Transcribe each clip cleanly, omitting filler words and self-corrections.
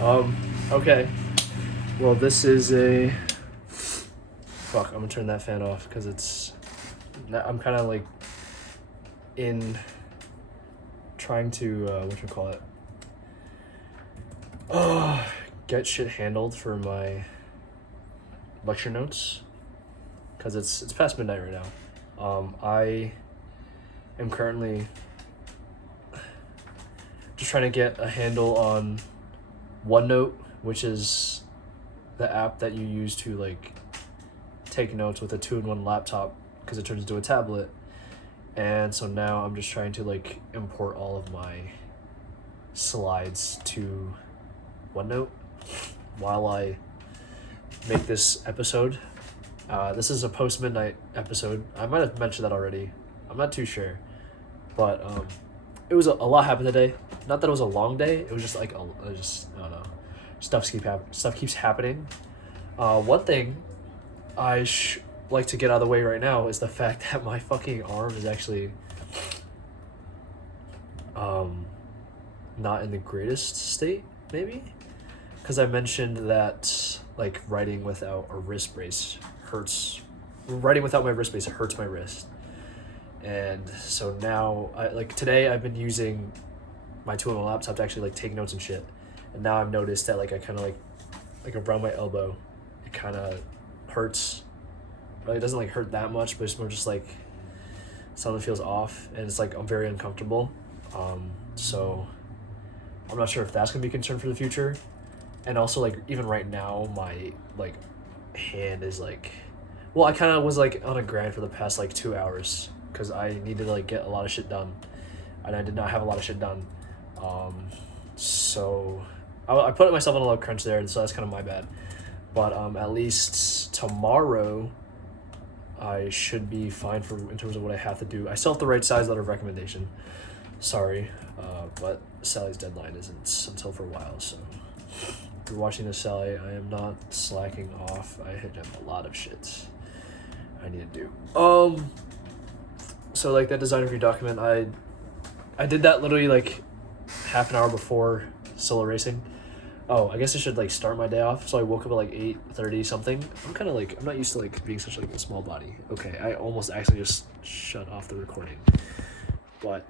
Okay. Well, this is a... Fuck, I'm gonna turn that fan off because I'm kind of like in trying to, whatchamacallit? Get shit handled for my lecture notes because it's past midnight right now. I am currently just trying to get a handle on OneNote, which is the app that you use to like take notes with a 2-in-1 laptop because it turns into a tablet. And so now I'm just trying to like import all of my slides to OneNote while I make this episode. This is a post-midnight episode. I might have mentioned that already. I'm not too sure. But it was a lot happened today. Not that it was a long day. It was just like, I don't know. Stuff keeps happening. One thing I like to get out of the way right now is the fact that my fucking arm is actually not in the greatest state, maybe? Because I mentioned that like writing without a wrist brace hurts. Writing without my wrist brace hurts my wrist. And so now, today I've been using my 2-in-1 laptop to actually like take notes and shit. And now I've noticed that like I kind of like around my elbow, it kind of hurts. But it doesn't like hurt that much, but it's more just like something feels off, and it's like I'm very uncomfortable. So I'm not sure if that's gonna be a concern for the future. And also like even right now, my like hand is like, well, I kind of was like on a grind for the past like 2 hours because I needed to like get a lot of shit done, and I did not have a lot of shit done. So I put myself on a little crunch there, and so that's kind of my bad. But at least tomorrow I should be fine in terms of what I have to do. I still have to write Sally's letter of recommendation. Sorry, but Sally's deadline isn't until for a while, so if you're watching this, Sally, I am not slacking off. I have a lot of shit I need to do. So like that design review document, I did that literally like half an hour before solo racing. Oh, I guess I should like start my day off. So I woke up at like 8:30 something. I'm not used to like being such like a small body. Okay, I almost actually just shut off the recording. But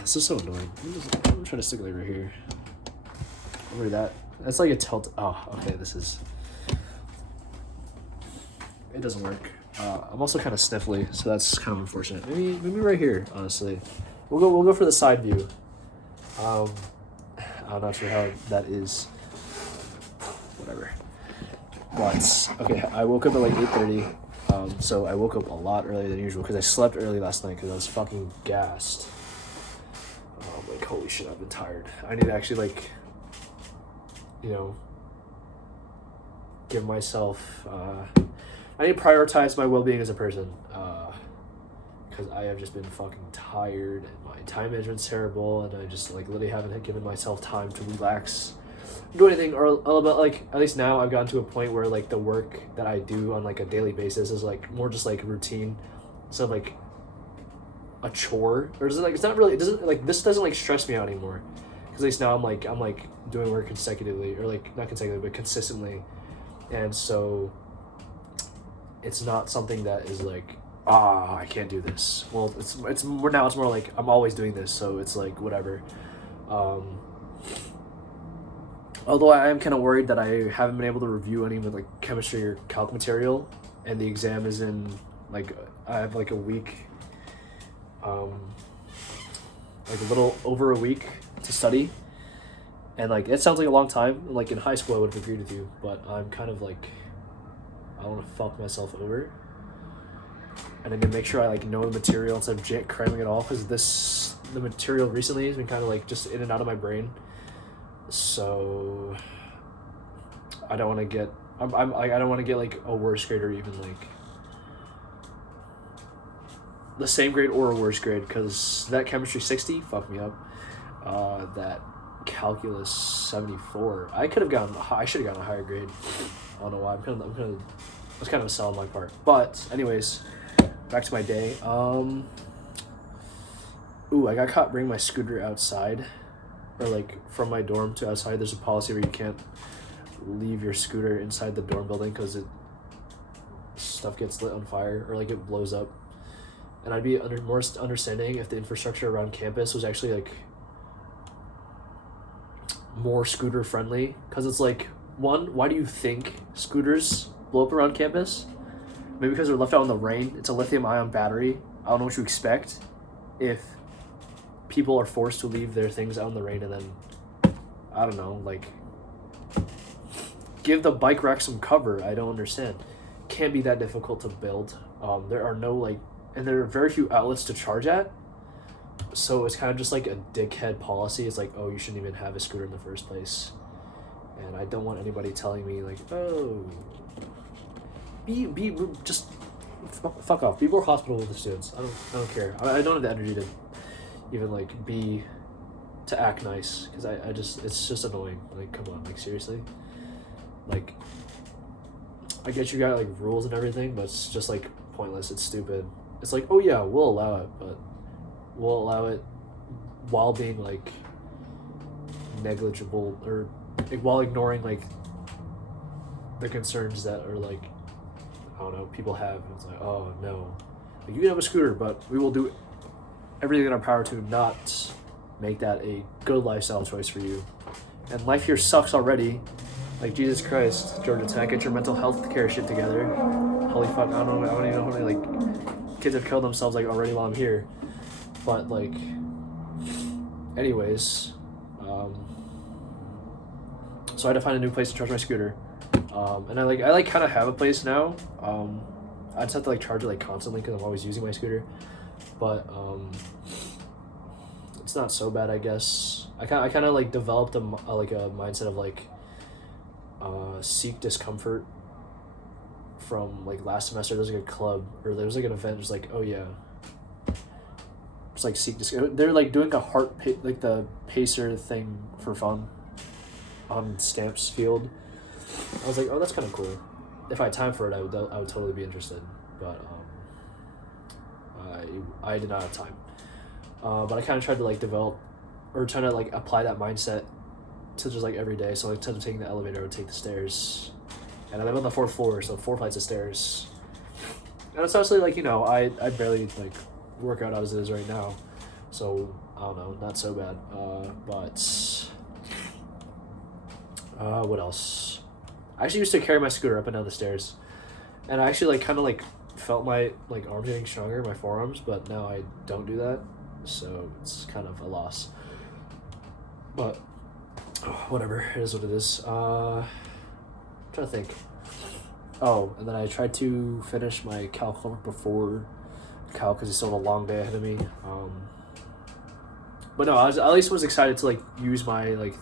this is so annoying. I'm trying to stick it right here. Over that. That's like a tilt. Oh, okay. It doesn't work. I'm also kind of sniffly, so that's kind of unfortunate. Maybe right here. Honestly, we'll go for the side view. I'm not sure how that is. Whatever. But okay, I woke up at like 8:30. So I woke up a lot earlier than usual because I slept early last night because I was fucking gassed. Like holy shit, I've been tired. I need to actually like, give myself. I need to prioritize my well-being as a person. Because I have just been fucking tired and my time management's terrible, and I just like literally haven't given myself time to relax, do anything, or about like at least now I've gotten to a point where like the work that I do on like a daily basis is like more just like routine, so like a chore, or is it like it's not really, it doesn't like this doesn't like stress me out anymore, because at least now I'm like doing work consecutively, or like not consecutively but consistently, and so it's not something that is like, I can't do this. Well, it's more like I'm always doing this, so it's like whatever. Although I am kind of worried that I haven't been able to review any of the like chemistry or calc material, and the exam is in like I have like a week, like a little over a week to study, and like it sounds like a long time. Like in high school, I would have agreed with you, but I'm kind of like I don't want to fuck myself over. And I need to make sure I like know the material instead of cramming it all, because the material recently has been kind of like just in and out of my brain. So I don't want to get I don't want to get like a worse grade, or even like the same grade or a worse grade, because that chemistry 60 fucked me up. That calculus 74, I should have gotten a higher grade. I don't know why. It's kind of a sell on my part. But anyways, back to my day. I got caught bringing my scooter outside or like from my dorm to outside, there's a policy where you can't leave your scooter inside the dorm building because stuff gets lit on fire or like it blows up. And I'd be more understanding if the infrastructure around campus was actually like more scooter friendly, because it's like, one, why do you think scooters blow up around campus? Maybe because they're left out in the rain. It's a lithium ion battery. I don't know what you expect if people are forced to leave their things out in the rain and then, I don't know, like, give the bike rack some cover. I don't understand. Can't be that difficult to build. There are no, like, and there are very few outlets to charge at. So it's kind of just like a dickhead policy. It's like, oh, you shouldn't even have a scooter in the first place. And I don't want anybody telling me like, oh, just fuck off. Be more hospitable with the students. I don't care. I don't have the energy to even like to act nice, because I just, it's just annoying. Like, come on, like, seriously. Like, I get you got like rules and everything, but it's just like pointless. It's stupid. It's like, oh yeah, we'll allow it, but we'll allow it while being like negligible, or like, while ignoring like the concerns that are like, I don't know, people have. And it's like, oh no, like, you can have a scooter, but we will do everything in our power to not make that a good lifestyle choice for you. And life here sucks already. Like, Jesus Christ, Georgia Tech, get your mental health care shit together. Holy fuck, I don't even know how many like kids have killed themselves like already while I'm here. But like, anyways, so I had to find a new place to charge my scooter, and I kind of have a place now. I just have to like charge it like constantly because I'm always using my scooter, but it's not so bad, I guess. I kind of like developed a mindset of like seek discomfort from like last semester. There was like a club, or there was like an event. Just like, oh yeah. It's like seek discomfort. They're like doing a like the pacer thing for fun on Stamps Field. I was like, oh, that's kind of cool. If I had time for it, I would totally be interested. But I did not have time. But I kind of tried to like develop, or trying to like apply that mindset to just like every day. So like, instead of taking the elevator, I would take the stairs. And I live on the 4th floor, so 4 flights of stairs. And it's honestly like, you know, I barely like work out as it is right now, so I don't know, not so bad. What else? I actually used to carry my scooter up and down the stairs, and I actually like kind of like felt my like arms getting stronger, my forearms, but now I don't do that, so it's kind of a loss. But whatever, it is what it is. I'm trying to think. Oh, and then I tried to finish my calc homework before Cal, because he still had a long day ahead of me. But no, I at least was excited to like use my like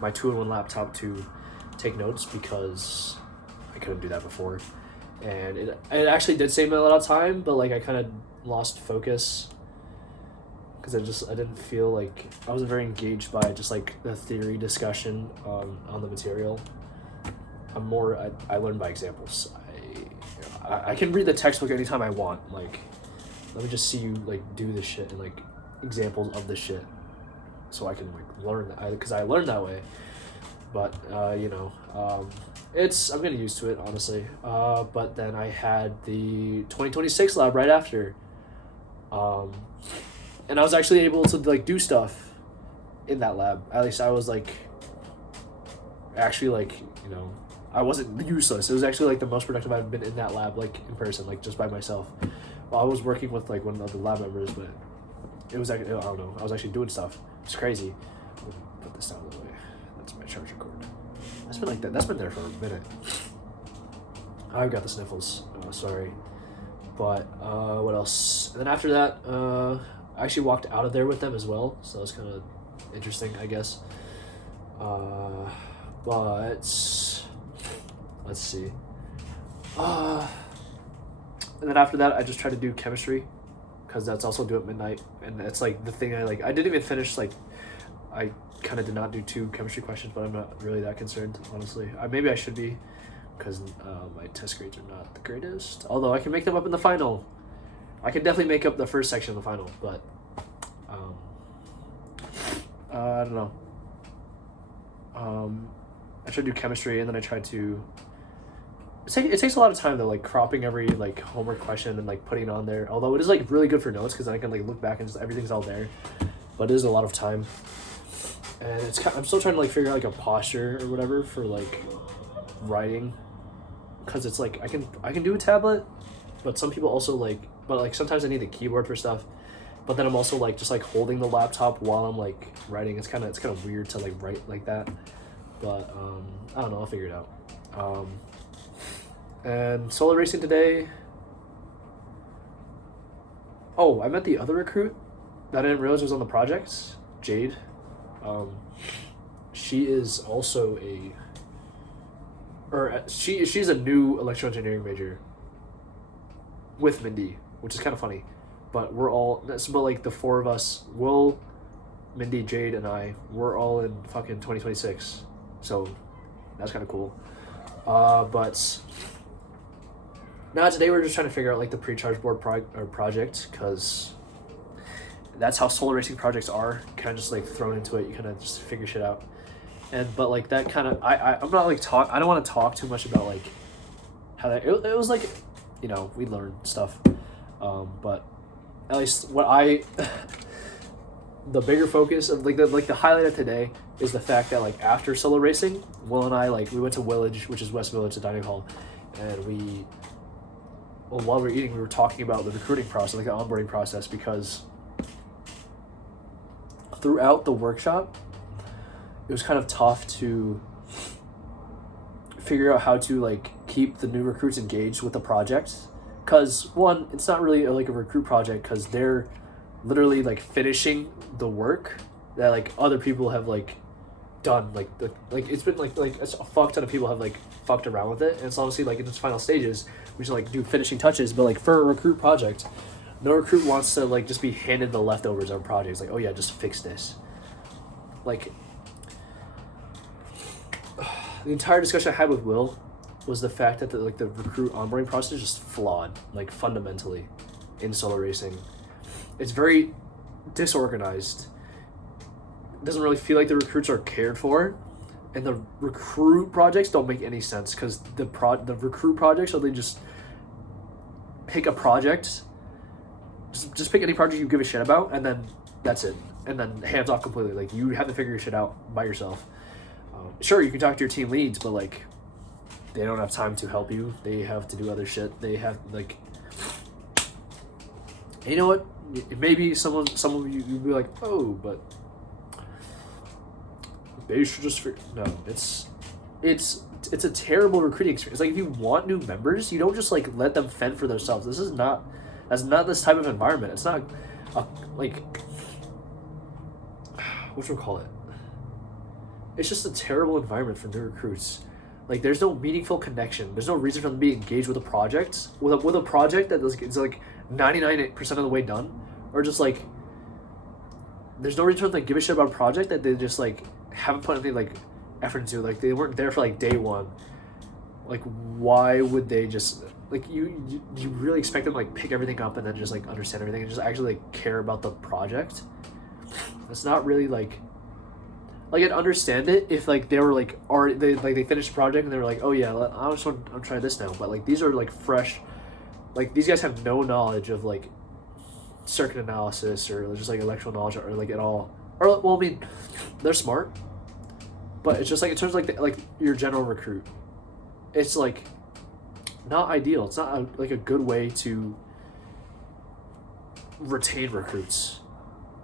my 2-in-1 laptop to take notes, because I couldn't do that before, and it actually did save me a lot of time. But like, I kind of lost focus because I didn't feel like I wasn't very engaged by just like the theory discussion on the material. I learn by examples. I can read the textbook anytime I want. Like, let me just see you like do this shit and like examples of the shit, so I can like learn that, because I learned that way. But you know, I'm getting used to it, honestly. But then I had the 2026 lab right after, and I was actually able to like do stuff in that lab. At least I was like, actually, like, you know, I wasn't useless. It was actually like the most productive I've been in that lab, like in person, like just by myself. Well, I was working with like one of the lab members, but it was like, I don't know, I was actually doing stuff. It's crazy. Put this down a little way. That's my charger cord. That's been like that. That's been there for a minute. I've got the sniffles. Sorry. But what else? And then after that, I actually walked out of there with them as well, so that was kind of interesting, I guess. But let's see. And then after that, I just tried to do chemistry, because that's also due at midnight, and it's like the thing I didn't even finish. Like, I kind of did not do 2 chemistry questions, but I'm not really that concerned, honestly. Maybe I should be, because my test grades are not the greatest. Although I can make them up in the final. I can definitely make up the first section in the final, but I don't know. I tried to do chemistry, and then I tried to. It takes a lot of time though, like cropping every like homework question and like putting it on there. Although it is like really good for notes because I can like look back and just everything's all there. But it is a lot of time, and I'm still trying to like figure out like a posture or whatever for like writing, because it's like I can do a tablet, but some people also like sometimes I need the keyboard for stuff. But then I'm also like just like holding the laptop while I'm like writing. It's kind of weird to like write like that. But I don't know. I'll figure it out. And solo racing today. Oh, I met the other recruit that I didn't realize was on the project, Jade. She is also she's a new electrical engineering major with Mindy, which is kind of funny. But like the four of us, Will, Mindy, Jade, and we're all in fucking 2026. So that's kind of cool. But now today we're just trying to figure out like the pre-charge board project, because that's how solar racing projects are. Kind of just like thrown into it. You kind of just figure shit out. But like that kind of, I'm not like I don't want to talk too much about like how that, it was like, we learned stuff. But at least the bigger focus of the highlight of today is the fact that like after solo racing, Will and I we went to Village, which is West Village, the dining hall, and while we were eating, we were talking about the recruiting process, like the onboarding process, because throughout the workshop, it was kind of tough to figure out how to like keep the new recruits engaged with the project. Because one, it's not really like a recruit project, because they're literally like finishing the work that like other people have like done. Like it's been like a fuck ton of people have like fucked around with it, and it's obviously like in its final stages. We should like do finishing touches, but like for a recruit project, no recruit wants to like just be handed the leftovers of projects. Like, oh yeah, just fix this. Like the entire discussion I had with Will was the fact that the recruit onboarding process is just flawed, like fundamentally, in solo racing. It's very disorganized. It doesn't really feel like the recruits are cared for, and the recruit projects don't make any sense, because the recruit projects, so they just pick a project, just pick any project you give a shit about, and then that's it, and then hands off completely. Like, you have to figure your shit out by yourself. Sure, you can talk to your team leads, but like, they don't have time to help you. They have to do other shit. They have like, and you know what? Maybe some of you you'd be like, oh, but they should just no. It's a terrible recruiting experience. Like, if you want new members, you don't just like let them fend for themselves. That's not this type of environment. It's not like, what should we call it? It's just a terrible environment for new recruits. Like, there's no meaningful connection. There's no reason for them to be engaged with a project, with a project that is like 99% of the way done, or just like, there's no reason for them to like give a shit about a project that they just like haven't put any like effort into. Like, they weren't there for like day one. Like, why would they just like, you really expect them to like pick everything up and then just like understand everything and just actually like care about the project? It's not really like I'd understand it if like they were like already they finished the project and they were like, oh yeah, I just want to try this now. But like, these are like fresh, like these guys have no knowledge of like circuit analysis or just like electrical knowledge or like at all. Or well, I mean, they're smart, but it's just like in terms of like your general recruit, it's like not ideal. It's not like a good way to retain recruits,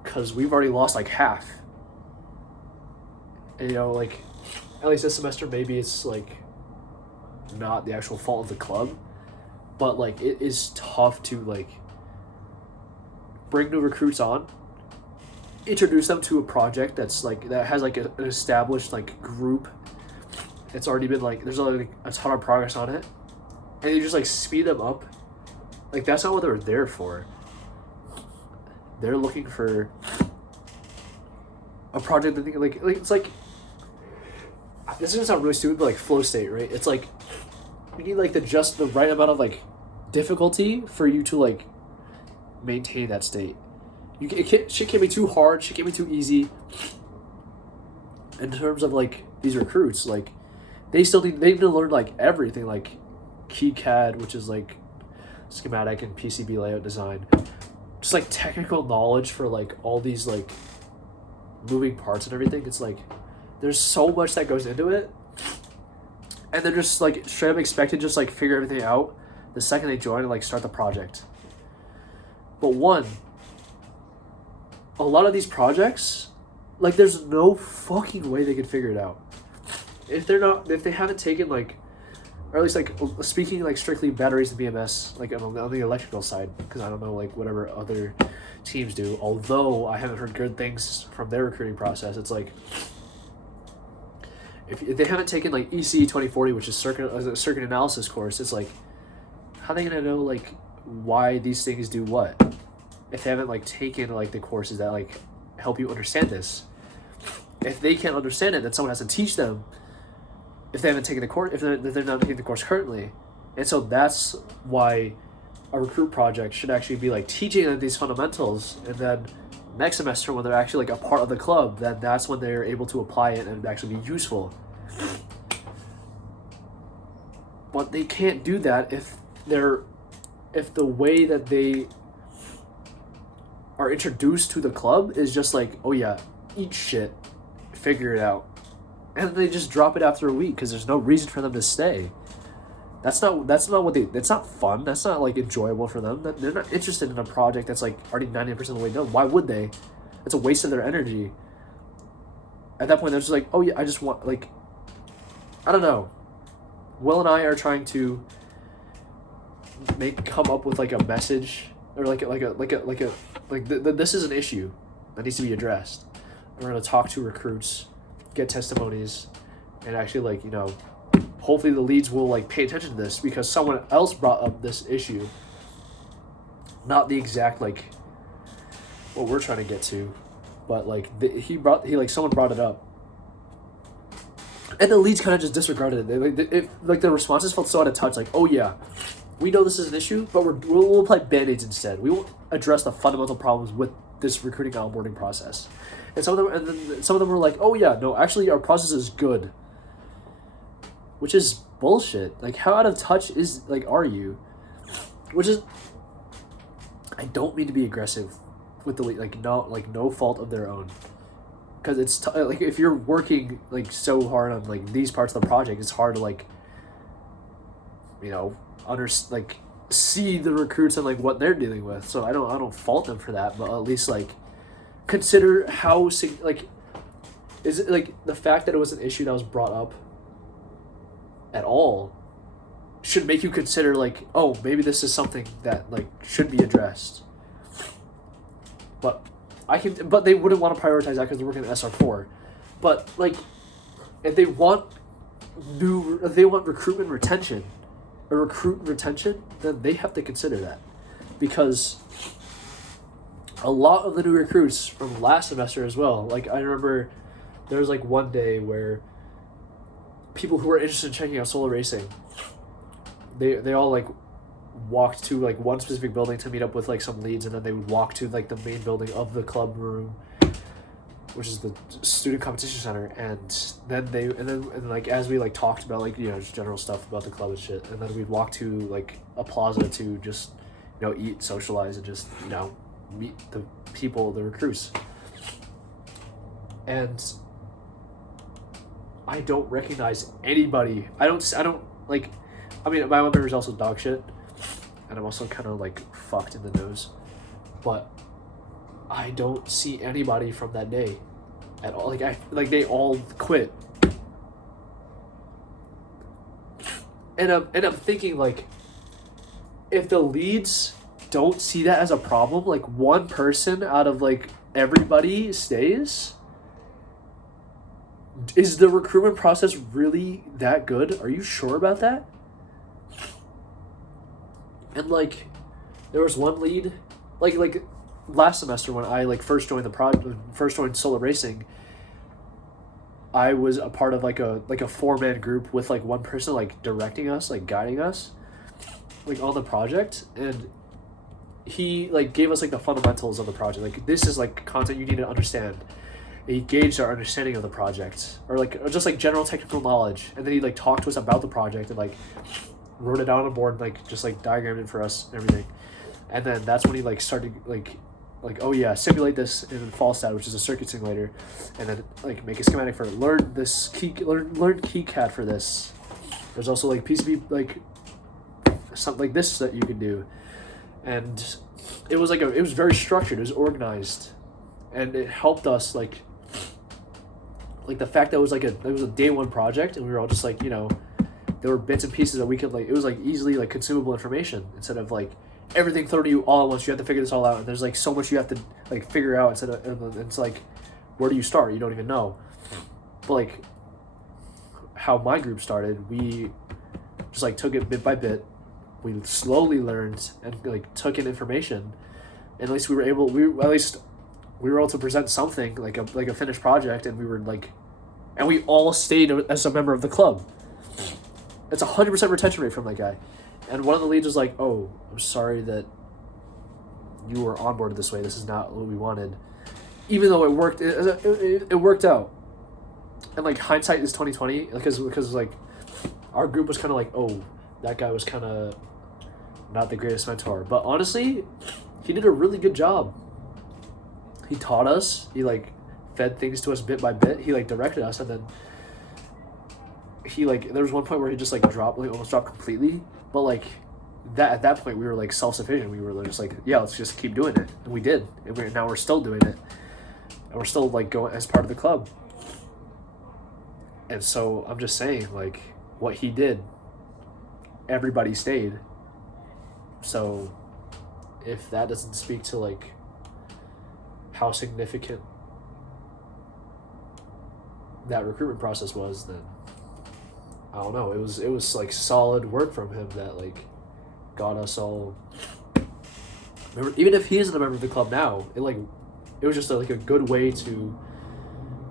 because we've already lost like half. And, like, at least this semester, maybe it's, like, not the actual fault of the club, but, like, it is tough to, like, bring new recruits on, introduce them to a project that's, like, that has, like, an established, like, group. It's already been, like, there's like a ton of progress on it, and you just, like, speed them up. Like, that's not what they're there for. They're looking for a project that, like it's like, this is gonna sound really stupid, but like flow state, right? It's like you need like the right amount of like difficulty for you to like maintain that state. Shit can't be too hard. Shit can't be too easy. in terms of like these recruits, like they need to learn like everything, like KeyCAD, which is like schematic and PCB layout design, just like technical knowledge for like all these like moving parts and everything. It's like there's so much that goes into it, and they're just like straight up expected to just like figure everything out the second they join and like start the project. But a lot of these projects, like there's no fucking way they could figure it out if they haven't taken like, or at least like speaking like strictly batteries and BMS, like on the electrical side, because I don't know like whatever other teams do, although I haven't heard good things from their recruiting process. It's like if they haven't taken like EC 2040, which is circuit analysis course, it's like how are they gonna know like why these things do what if they haven't like taken like the courses that like help you understand this? If they can't understand it, then someone has to teach them. If they haven't taken the course, if they're not taking the course currently. And so that's why a recruit project should actually be like teaching them these fundamentals, and then next semester when they're actually like a part of the club, then that's when they're able to apply it and actually be useful. But they can't do that if the way that they are introduced to the club is just like, oh yeah, eat shit, figure it out. And they just drop it after a week because there's no reason for them to stay. That's not what it's not fun. That's not like enjoyable for them. They're not interested in a project that's like already 90% of the way done. Why would they? It's a waste of their energy. At that point, they're just like, oh yeah, I just want like, I don't know. Will and I are trying to come up with like a message or this is an issue that needs to be addressed. We're gonna talk to recruits, get testimonies, and actually like, you know, hopefully the leads will like pay attention to this because someone else brought up this issue, not the exact like what we're trying to get to, but like someone brought it up, and the leads kind of just disregarded it. The responses felt so out of touch. Like, oh yeah, we know this is an issue, but we'll apply band-aids instead. We won't address the fundamental problems with this recruiting onboarding process. And some of them were like, oh yeah, no, actually our process is good. Which is bullshit. Like, how out of touch are you? Which is, I don't mean to be aggressive with the lead, no fault of their own. Because it's like if you're working like so hard on like these parts of the project, it's hard to like, you know, see the recruits and like what they're dealing with. So I don't fault them for that, but at least like consider how like is it like the fact that it was an issue that was brought up at all should make you consider like, oh, maybe this is something that like should be addressed. But they wouldn't want to prioritize that because they're working at SR4. But like if they want recruit retention, then they have to consider that. Because a lot of the new recruits from last semester as well, like I remember there was like one day where people who were interested in checking out solo racing, they all like walked to like one specific building to meet up with like some leads, and then they would walk to like the main building of the club room, which is the student competition center, and then like as we like talked about like, you know, just general stuff about the club and shit, and then we'd walk to like a plaza to just, you know, eat, socialize, and just, you know, meet the people, the recruits. And I don't recognize anybody. I don't like, I mean, my memory is also dog shit, and I'm also kind of like fucked in the nose, but I don't see anybody from that day at all. Like they all quit. And I'm thinking like, if the leads don't see that as a problem, like one person out of like everybody stays, is the recruitment process really that good? Are you sure about that? And like, there was one lead, like last semester when I like first joined solo racing, I was a part of like a 4-man group with like one person like directing us, like guiding us, like on the project, and he like gave us like the fundamentals of the project. Like, this is like content you need to understand. he gauged our understanding of the project, or just like general technical knowledge, and then he like talked to us about the project and like wrote it down on a board, and, like just like diagrammed it for us and everything. And then that's when he like started like oh yeah, simulate this in Fallstat, which is a circuit simulator, and then like make a schematic for it. Learn KeyCAD for this. There's also like PCB like something like this that you can do, and it was very structured. It was organized, and it helped us like the fact that it was a day one project, and we were all just like, there were bits and pieces that we could like, it was like easily like consumable information instead of like everything thrown to you all at once. You have to figure this all out, and there's like so much you have to like figure out instead of, and it's like, where do you start? You don't even know. But like how my group started, we just like took it bit by bit. We slowly learned and like took in information, and at least we were able to present something like a finished project, and we were like, and we all stayed as a member of the club. It's 100% retention rate from that guy. And one of the leads was like, "Oh, I'm sorry that you were onboarded this way. This is not what we wanted." Even though it worked, it worked out. And like hindsight is 2020, because like our group was kind of like, "Oh, that guy was kind of not the greatest mentor." But honestly, he did a really good job. He taught us. He like fed things to us bit by bit. He like directed us, and then he like, there was one point where he just like almost dropped completely. But like at that point we were like self-sufficient. We were just like, yeah, let's just keep doing it, and we did. And now we're still doing it, and we're still like going as part of the club. And so I'm just saying, like, what he did, everybody stayed. So if that doesn't speak to like how significant that recruitment process was, then I don't know. It was like solid work from him that like got us all. Remember, even if he isn't a member of the club now, it was just like a good way to.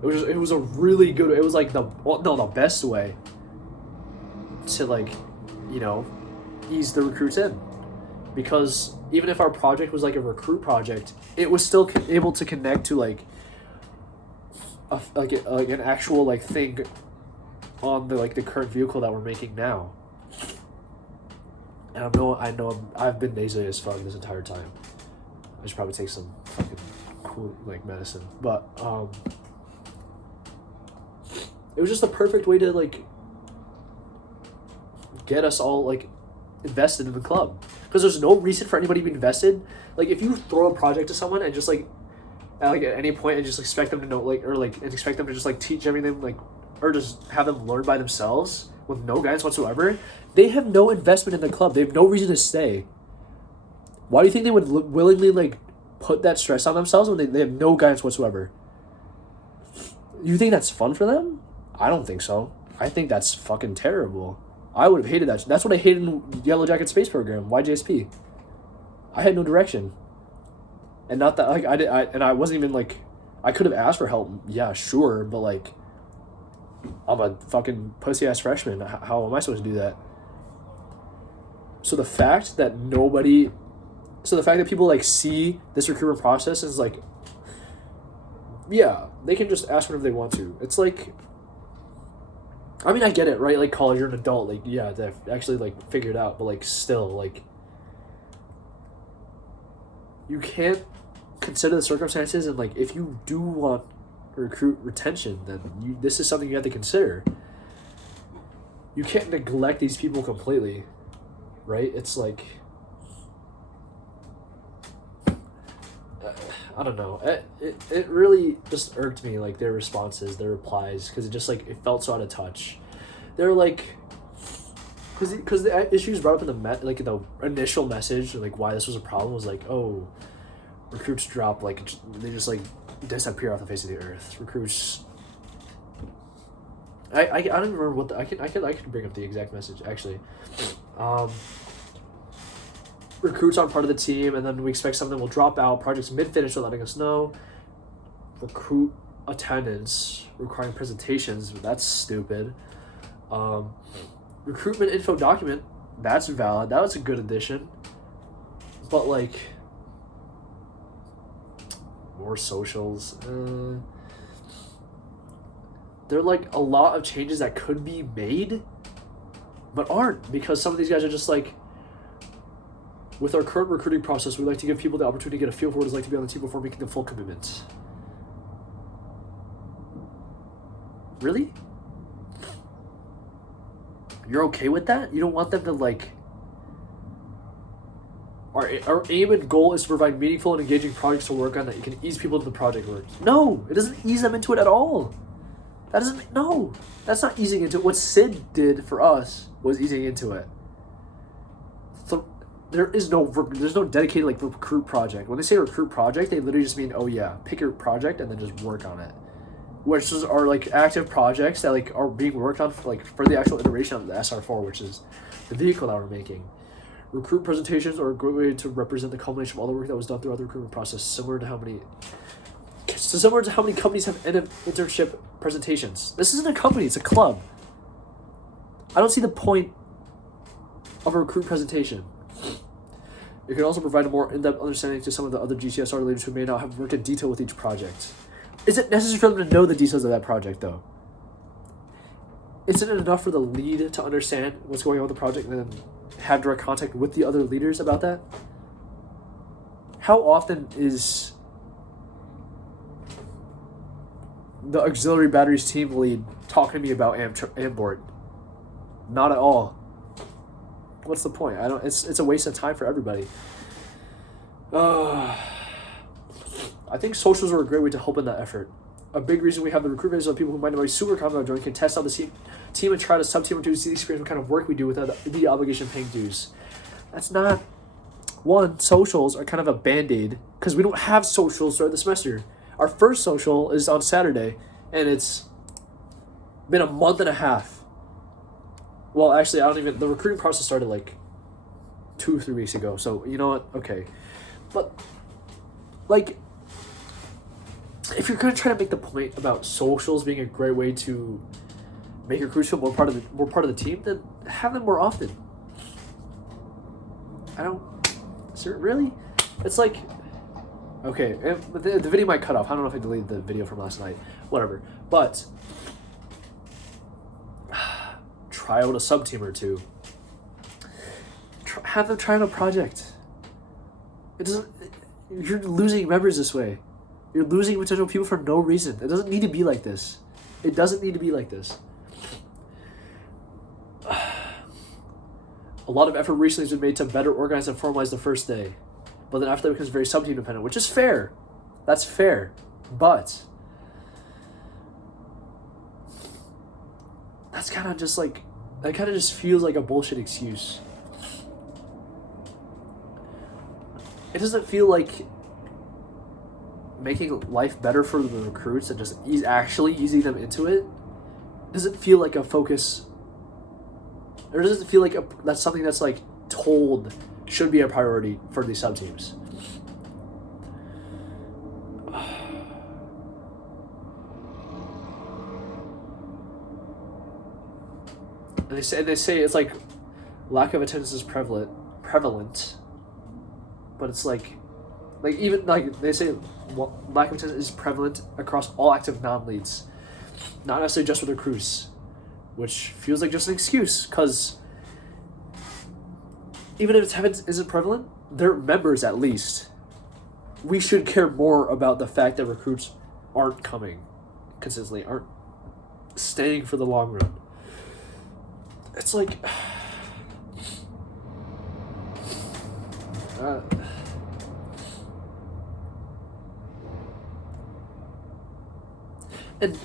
It was a really good. It was like the best way to like, ease the recruits in, because even if our project was like a recruit project, it was still able to connect to like an actual like thing on the current vehicle that we're making now. And I know I've been nasally as fuck this entire time. I should probably take some fucking cool like medicine, but it was just the perfect way to like get us all like invested in the club, because there's no reason for anybody to be invested. Like if you throw a project to someone and just like at any point and just expect them to know and expect them to just like teach everything, like, or just have them learn by themselves with no guidance whatsoever, they have no investment in the club. They have no reason to stay. Why do you think they would willingly like put that stress on themselves when they have no guidance whatsoever? You think that's fun for them? I don't think so. I think that's fucking terrible. I would have hated that. That's what I hated in Yellow Jacket Space Program, YJSP. I had no direction. And not that, like, I wasn't even, like, I could have asked for help, yeah, sure, but, like, I'm a fucking pussy-ass freshman. How am I supposed to do that? So the fact that people, like, see this recruitment process is, like, yeah, they can just ask whenever they want to. It's, like, I mean, I get it, right? Like, college, you're an adult. Like, yeah, they've actually, like, figured it out. But, like, still, like, you can't consider the circumstances, and like if you do want recruit retention, then this is something you have to consider. You can't neglect these people completely, right? It's like I don't know. It really just irked me, like their responses, their replies, because it just like it felt so out of touch. They're like, because the issues brought up in the initial message, like why this was a problem, was like, oh, recruits drop, like they just like disappear off the face of the earth. Recruits. I don't remember what I can bring up the exact message actually. Recruits aren't part of the team, and then we expect some of them will drop out. Projects mid-finish are letting us know. Recruit attendance requiring presentations. That's stupid. Recruitment info document. That's valid. That was a good addition. But like more socials. there are like a lot of changes that could be made, but aren't, because some of these guys are just like, with our current recruiting process, we like to give people the opportunity to get a feel for what it's like to be on the team before making the full commitment. Really? You're okay with that? You don't want them to like... Our aim and goal is to provide meaningful and engaging projects to work on that you can ease people into the project work. No, it doesn't ease them into it at all. That doesn't... No, that's not easing into it. What Sid did for us was easing into it. So there's no dedicated like recruit project. When they say recruit project, they literally just mean, oh yeah, pick your project and then just work on it. Which are like active projects that like are being worked on for the actual iteration of the SR4, which is the vehicle that we're making. Recruit presentations are a great way to represent the culmination of all the work that was done throughout the recruitment process, similar to how many companies have internship presentations. This isn't a company, it's a club. I don't see the point of a recruit presentation. It can also provide a more in-depth understanding to some of the other GCSR leaders who may not have worked in detail with each project. Is it necessary for them to know the details of that project, though? Isn't it enough for the lead to understand what's going on with the project and then have direct contact with the other leaders about that? How often is the auxiliary batteries team lead talking to me about Amboard? Not at all. What's the point? It's a waste of time for everybody. I think socials are a great way to help in that effort. A big reason we have the recruitment is so people who might not be super confident about joining can test out the team and try to sub-team or to see the experience what kind of work we do without the obligation of paying dues. That's not... One, socials are kind of a band-aid because we don't have socials throughout the semester. Our first social is on Saturday, and it's been a month and a half. Well, actually, the recruiting process started like 2 or 3 weeks ago, so you know what? Okay. But, like... if you're going to try to make the point about socials being a great way to make your recruits feel more part of the team, then have them more often. Really? It's like, okay, the video might cut off. I don't know if I deleted the video from last night. Whatever. But try out a sub-team or two. Have them try out a project. You're losing members this way. You're losing potential people for no reason. It doesn't need to be like this. It doesn't need to be like this. A lot of effort recently has been made to better organize and formalize the first day. But then after that becomes very sub-team dependent, which is fair. That's fair. But that's kind of just like, that kind of just feels like a bullshit excuse. It doesn't feel like making life better for the recruits and just actually easing them into it doesn't feel like a focus, or doesn't feel like that's something that's like told should be a priority for these sub teams. And they say it's like lack of attendance is prevalent, but it's like even like they say lack of attendance is prevalent across all active non-leads, not necessarily just with recruits, which feels like just an excuse, because even if attendance isn't prevalent, they're members at least. We should care more about the fact that recruits aren't coming consistently, aren't staying for the long run. It's like and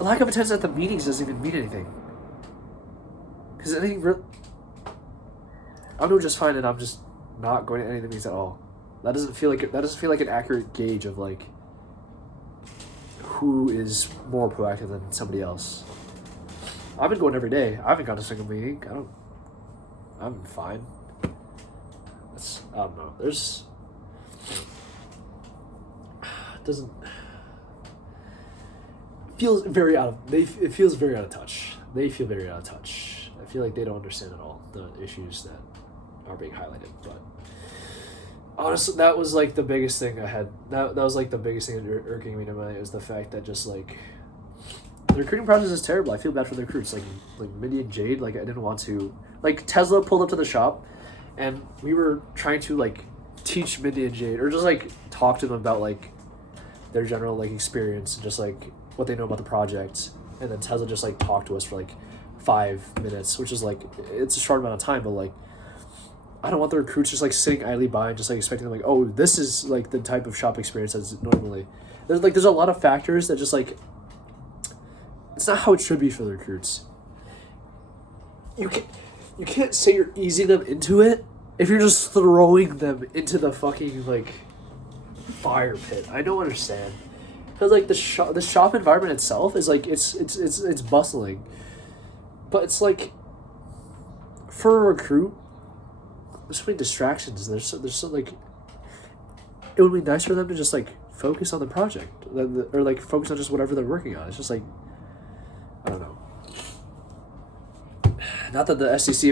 lack of attendance at the meetings doesn't even mean anything. Because anything I'm doing just fine, and I'm just not going to any of the meetings at all. That doesn't feel like an accurate gauge of like who is more proactive than somebody else. I've been going every day. I haven't gone to a single meeting. I'm fine. I don't know. It feels very out of touch. They feel very out of touch. I feel like they don't understand at all the issues that are being highlighted. But honestly, that was like the biggest thing I had. That was like the biggest thing irking me to my is the fact that just like the recruiting process is terrible. I feel bad for the recruits. Like Mindy and Jade. Like I didn't want to. Like Tesla pulled up to the shop, and we were trying to like teach Mindy and Jade, or just like talk to them about like their general like experience and just like what they know about the project. And then Tesla just like talked to us for like 5 minutes, which is like it's a short amount of time, but like I don't want the recruits just like sitting idly by and just like expecting them like, oh, this is like the type of shop experience that's normally. There's a lot of factors that just like it's not how it should be for the recruits. You can't say you're easing them into it if you're just throwing them into the fucking like fire pit. I don't understand, because like the shop environment itself is like it's bustling, but it's like for a recruit, there's so many distractions. There's so like it would be nice for them to just like focus on the project or like focus on just whatever they're working on. It's just like I don't know. Not that the SEC